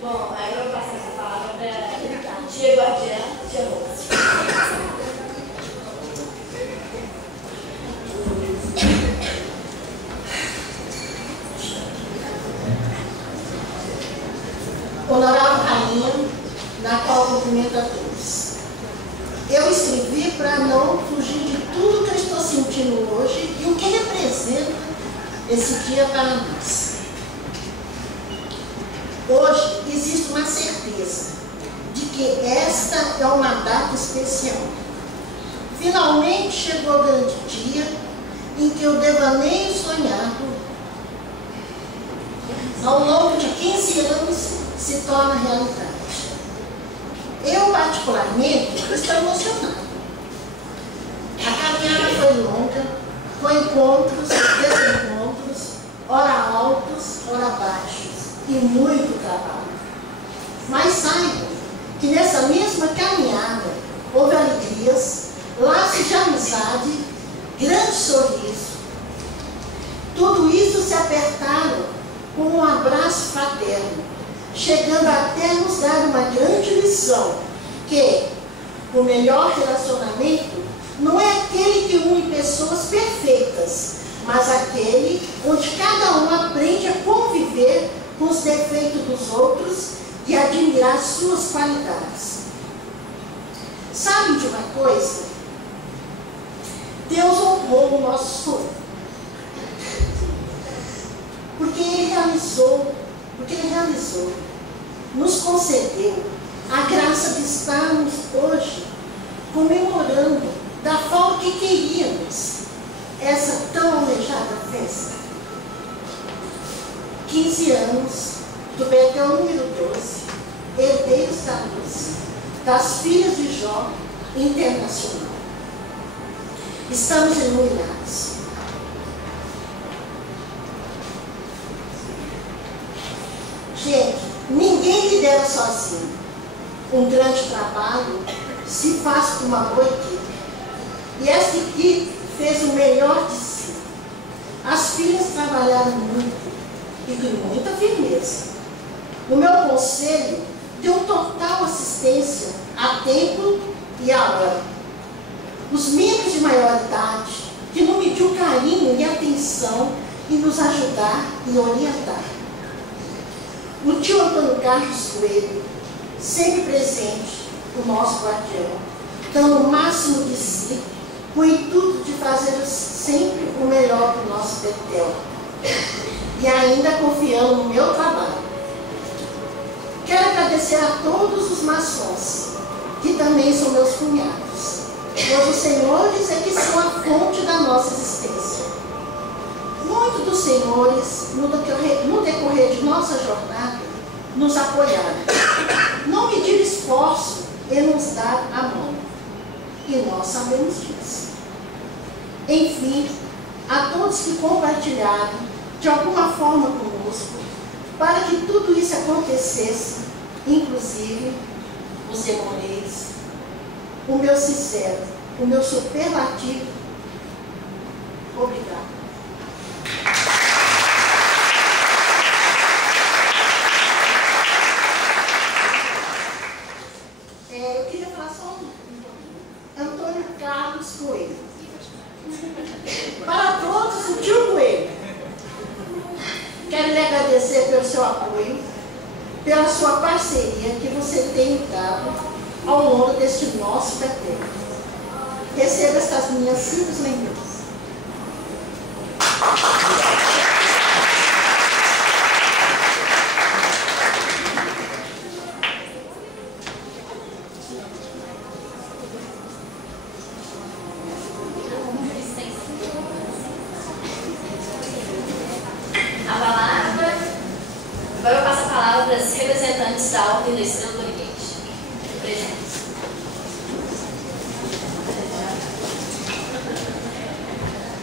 Bom, aí eu vou passar essa palavra para tia Guardiã, tia Rose. Honorável Rainha, na qual cumprimento a todos. Eu escrevi para não fugir de tudo que eu estou sentindo hoje e o que representa esse dia para nós. Hoje existe uma certeza de que esta é uma data especial. Finalmente chegou o grande dia em que o devaneio sonhado, ao longo de 15 anos, se torna realidade. Eu, particularmente, estou emocionada. A caminhada foi longa, com encontros, desencontros, ora altos, ora baixos, e muito trabalho. Mas saibam que nessa mesma caminhada houve alegrias, laços de amizade, grande sorriso. Tudo isso se apertaram com um abraço fraterno, chegando até nos dar uma grande lição, que o melhor relacionamento não é aquele que une pessoas perfeitas, mas aquele onde cada um aprende a conviver com os defeitos dos outros e admirar suas qualidades. Sabem de uma coisa? Deus honrou o nosso sonho. Porque Ele realizou, nos concedeu a graça de estarmos hoje comemorando da forma que queríamos essa tão almejada festa. 15 anos do Betel número 12, herdeiros da luz, das filhas de Jó internacional. Estamos iluminados. Gente, ninguém lidera sozinho. Um grande trabalho se faz com uma boa equipe. E esta equipe fez o melhor de si. As filhas trabalharam muito e com muita firmeza. O meu conselho deu total assistência a tempo e a hora. Os membros de maior idade, que não mediu carinho e atenção em nos ajudar e orientar. O tio Antônio Carlos Coelho, sempre presente, o nosso guardião, dando o máximo de si, com o intuito de fazer sempre o melhor para o nosso Betel. E ainda confiando no meu trabalho. Quero agradecer a todos os maçons, que também são meus cunhados, pois os senhores é que são a fonte da nossa existência. Muitos dos senhores, no decorrer de nossa jornada, nos apoiaram. Não mediram esforço em nos dar a mão. E nós sabemos disso. Enfim, a todos que compartilharam de alguma forma conosco, para que tudo isso acontecesse, inclusive os demoreiros, o meu sincero, o meu superlativo, obrigado. Eu queria falar só um pouquinho. Antônio Carlos Coelho. Para todos, o tio Coelho. Quero lhe agradecer pelo seu apoio, pela sua parceria que você tem dado ao longo deste nosso Betel. Receba estas minhas simples lembranças. Agora eu passo a palavra para as representantes da Ordem da Estrela do Oriente. Presentes.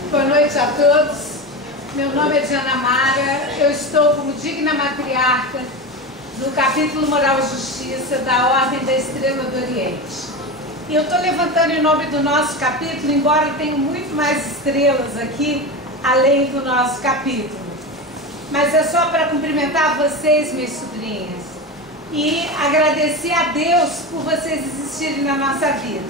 Boa noite a todos. Meu nome é Diana Mara. Eu estou como digna matriarca do capítulo Moral e Justiça da Ordem da Estrela do Oriente. E eu estou levantando em nome do nosso capítulo, embora tenha muito mais estrelas aqui, além do nosso capítulo. Mas é só para cumprimentar vocês, minhas sobrinhas, e agradecer a Deus por vocês existirem na nossa vida.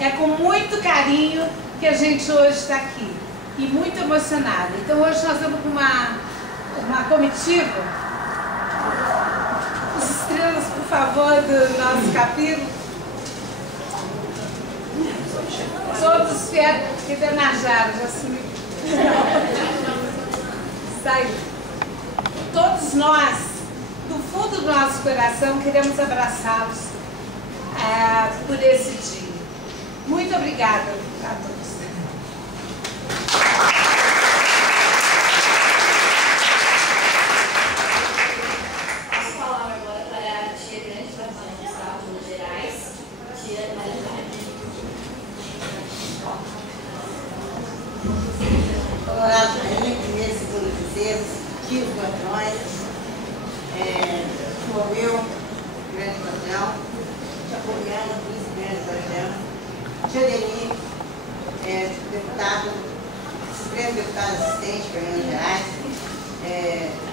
É com muito carinho que a gente hoje está aqui e muito emocionada. Então hoje nós vamos com uma comitiva. As estrelas, por favor, do nosso capítulo. Todos vieram que denajaram, já sumiu. Saiu. Todos nós, do fundo do nosso coração, queremos abraçá-los por esse dia. Muito obrigada a todos. Passo a palavra agora para a tia Grande Guardiã do Estado de Minas Gerais, tia Maria. Olá, Rainha, primeiro, segundo, terceiro, tios, guardiões, Romeu, grande guardião, tia Poliana, vice-grande guardião, tia Deni, deputado, supremo deputado assistente para Minas Gerais,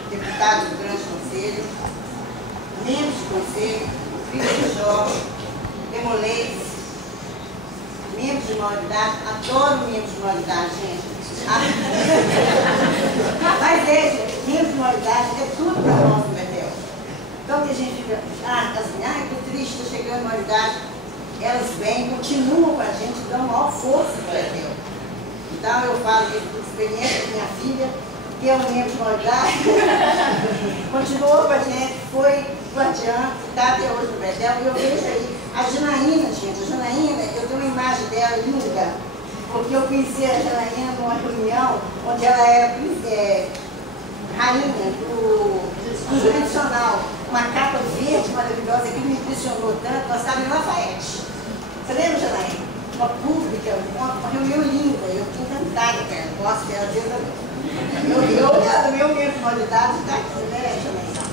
deputado do Grande Conselho, membros do Conselho, filhos do jovem, Demoleis, membros de maioridade, adoro membros de maioridade, gente. Mas veja, membros de maioridade é tudo para nós no Betel. Então que a gente fica, assim, que triste, estou chegando à maioridade. Elas vêm, continuam com a gente, dão maior força para o Betel. Então eu falo de experiência da minha filha, que é um membro de maioridade, continuou com a gente, foi guardiã, está até hoje no Betel. E eu vejo aí a Janaína, gente, a Janaína, eu tenho uma imagem dela linda. Porque eu conheci a Janaína numa reunião onde ela era rainha do tradicional, uma capa verde maravilhosa que me impressionou tanto. Nós estávamos em Lafayette. Você lembra, Janaína? Uma pública, uma reunião linda. Eu fiquei encantada com ela. Nossa, que ela meu membro de modalidade está aqui, né, Janaína?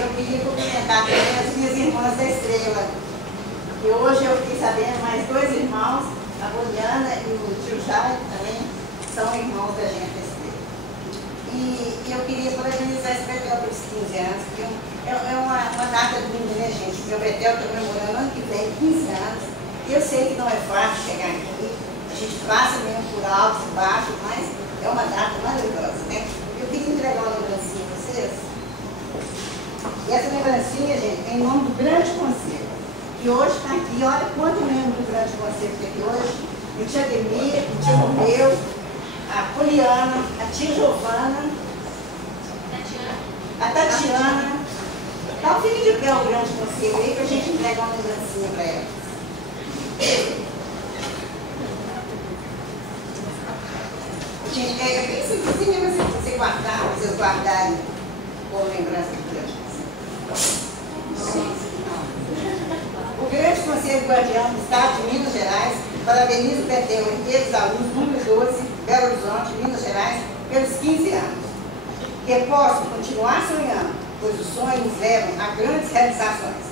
Eu queria cumprimentar também as minhas irmãs da Estrela. E hoje eu fiquei sabendo mais dois irmãos. A Poliana e o tio Jai também são irmãos da gente da Estrela. E eu queria parabenizar esse Betel pelos 15 anos, porque é uma data linda, né, gente? Meu Betel está comemorando ano que vem 15 anos. E eu sei que não é fácil chegar aqui, a gente passa mesmo por altos e baixos, mas é uma data maravilhosa, né? Eu queria entregar uma lembrancinha a vocês. E essa lembrancinha, gente, é em nome do Grande Conselho. Que hoje está aqui, olha quanto membro do Grande Conselho tem aqui hoje. O tia Ademir, o tia Romeu, a Poliana, a tia Giovana, a Tatiana. Então fique de pé o Grande Conselho aí para a gente entregar uma lembrancinha para ela. Gente, é bem simplesinho você guardar, vocês guardarem como lembrança do Grande Conselho. O Grande Conselho Guardião do Estado de Minas Gerais parabeniza o Betel e dos alunos número 12, Belo Horizonte, Minas Gerais, pelos 15 anos. Que possam continuar sonhando, pois os sonhos nos levam a grandes realizações.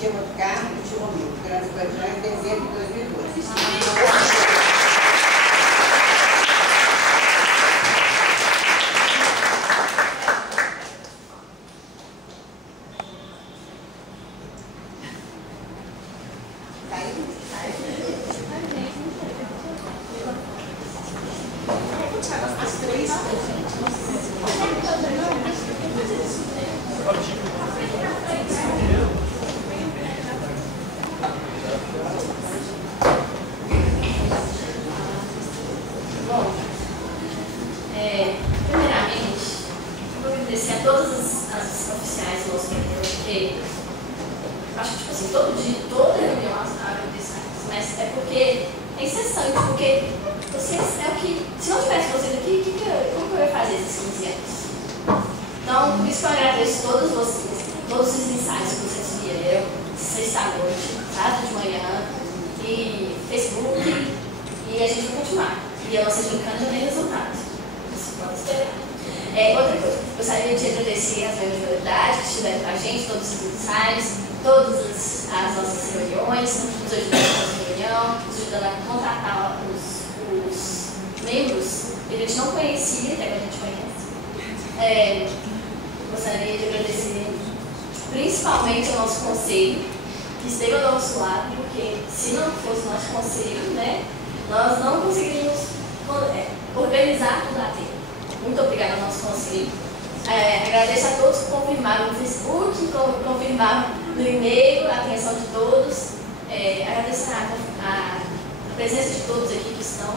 Tia do Carmo e Tio Romeu, Grandes Guardiões, dezembro de 2012. Gostaria de agradecer principalmente ao nosso conselho, que esteve ao nosso lado, porque se não fosse o nosso conselho, né, nós não conseguiríamos organizar tudo a tempo. Muito obrigada ao nosso conselho. Agradeço a todos que confirmaram no Facebook, confirmaram no e-mail, a atenção de todos. Agradeço a presença de todos aqui que estão,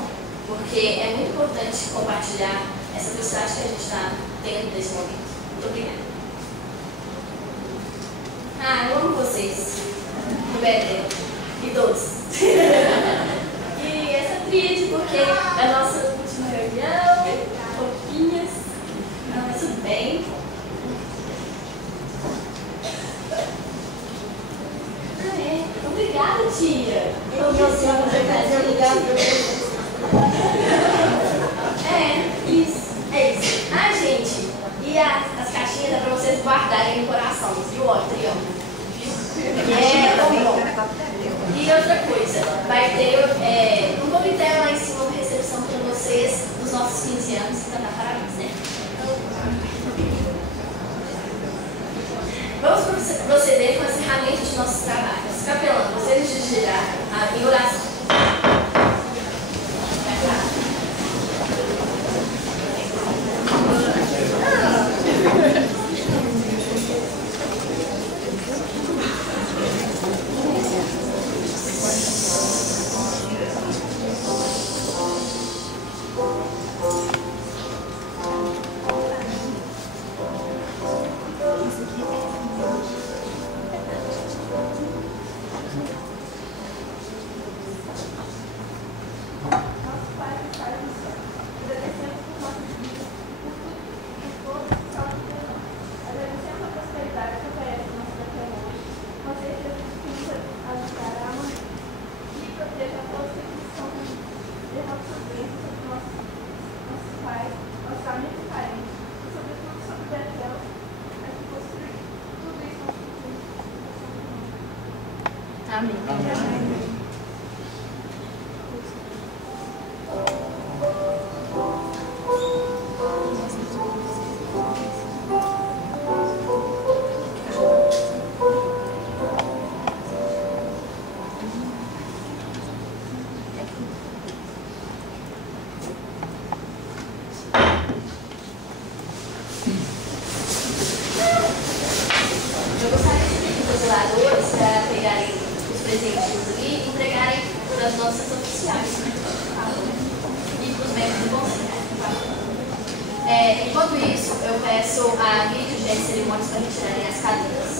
porque é muito importante compartilhar essa felicidade que a gente está tendo nesse momento. Muito obrigada. Eu amo vocês, do Betel, e todos. E essa tríade, porque é a nossa última reunião, fofinhas, mas tudo bem. Obrigada, tia. Isso. Gente, e as caixinhas é pra vocês guardarem no coração, viu? Ó, triângulo. Bom. E outra coisa, vai ter um comitê lá em cima, uma recepção para vocês dos nossos 15 anos, cantar parabéns, né? Vamos proceder com o encerramento de nossos trabalhos. Capelão, vocês dirigirá em oração. Para pegarem os presentinhos ali e entregarem para as nossas oficiais, e para os membros do conselho. Enquanto isso, eu peço a guia de cerimônias para retirarem as cadeiras.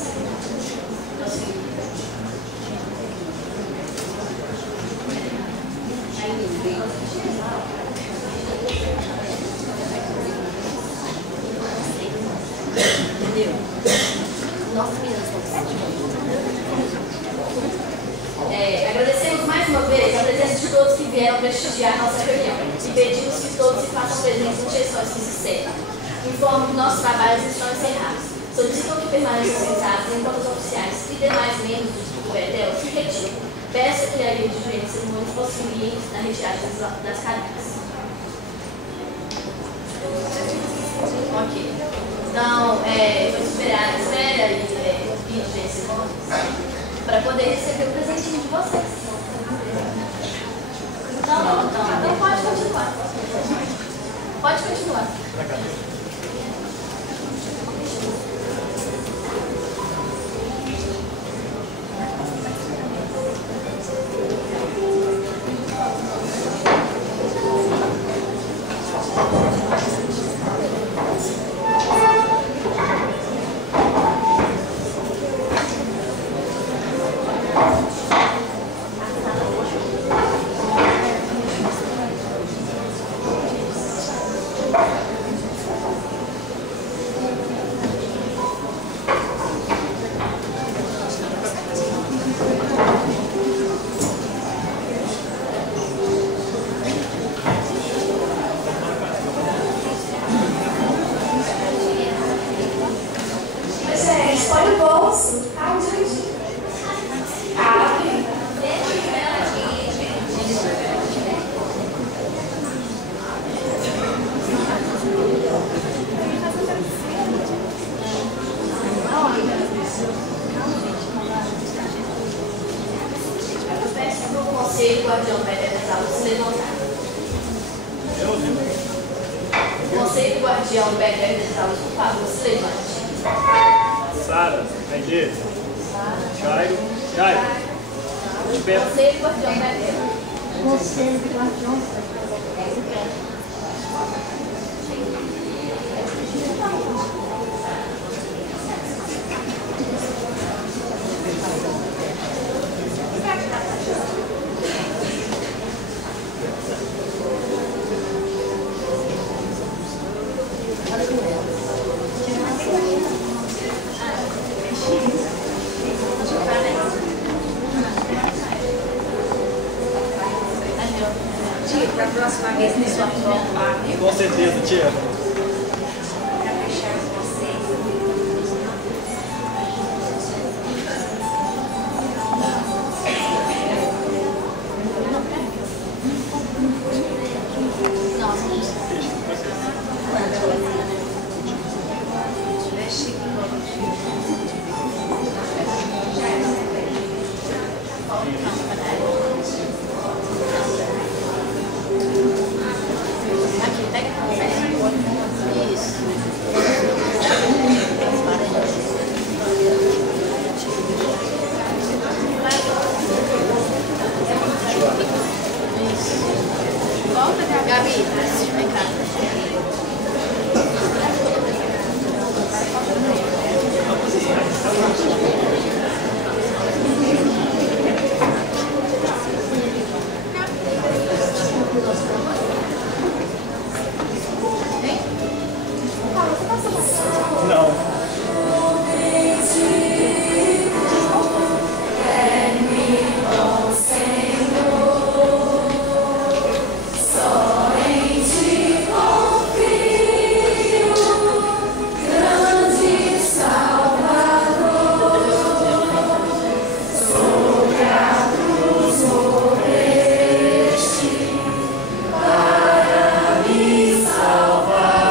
Entendeu? Nossa, meninas, agradecemos mais uma vez a presença de todos que vieram prestigiar nossa reunião e pedimos que todos se façam presentes nas sessões que se encerram. Informo que nossos trabalhos estão encerrados. Solicitam que permaneçam sentados enquanto os oficiais e demais membros do Betel se retiram. Peço que a guia de gerente de cerimônias auxiliem na retirada das cadeiras. Ok. Então, vou esperar a espera e o guia de gerente de cerimônias para poder receber o presentinho de vocês. Então pode continuar. Pode continuar. guardião perpétuo das águas se levantar. Conselho guardião perpétuo das águas, por favor, se levante. Sara, Aide, Jairo, Conselho guardião perpétuo. Conselho de guardiões. Tia, para a próxima vez na sua foto lá, com certeza, tia. para fechar vocês. Aqui, pega isso. Volta, Gabi, vem cá. Não. Salvar.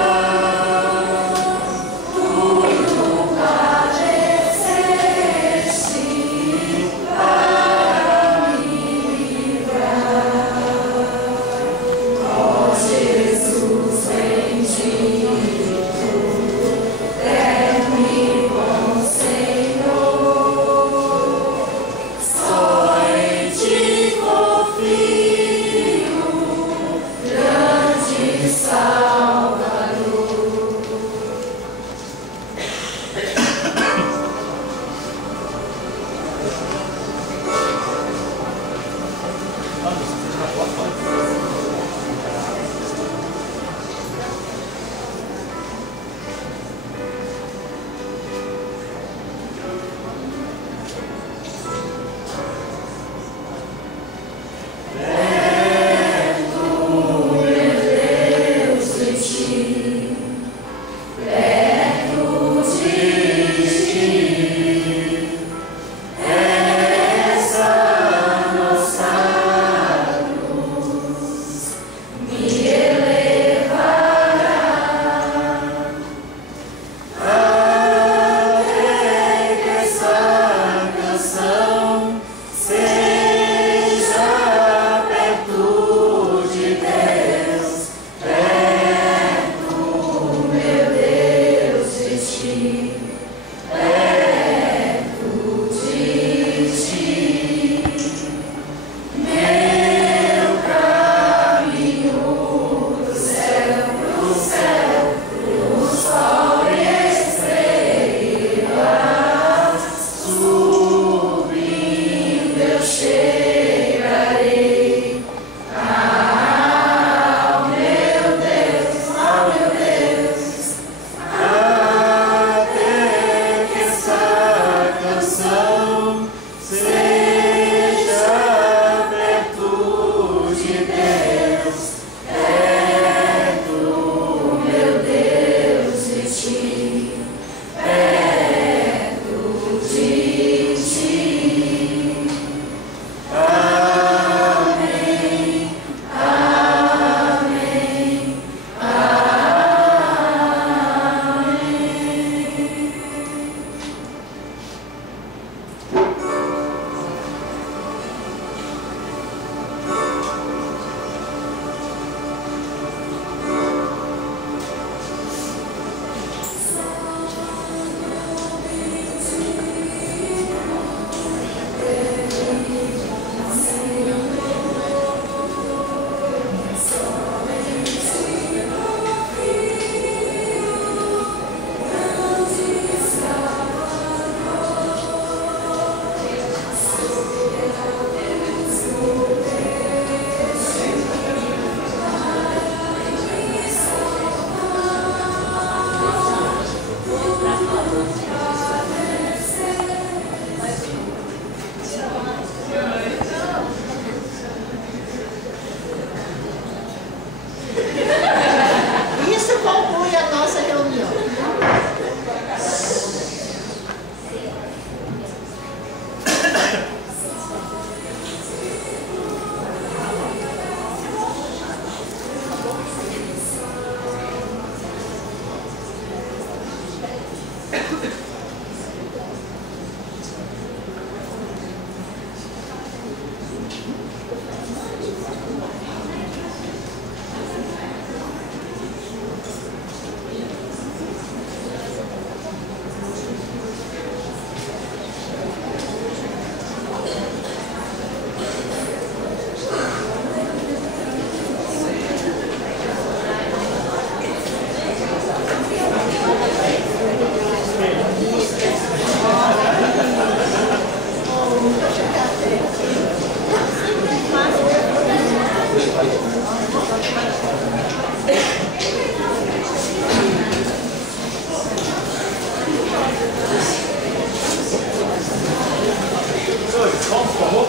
Senhores, por favor.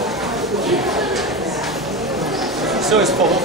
Senhores, por favor.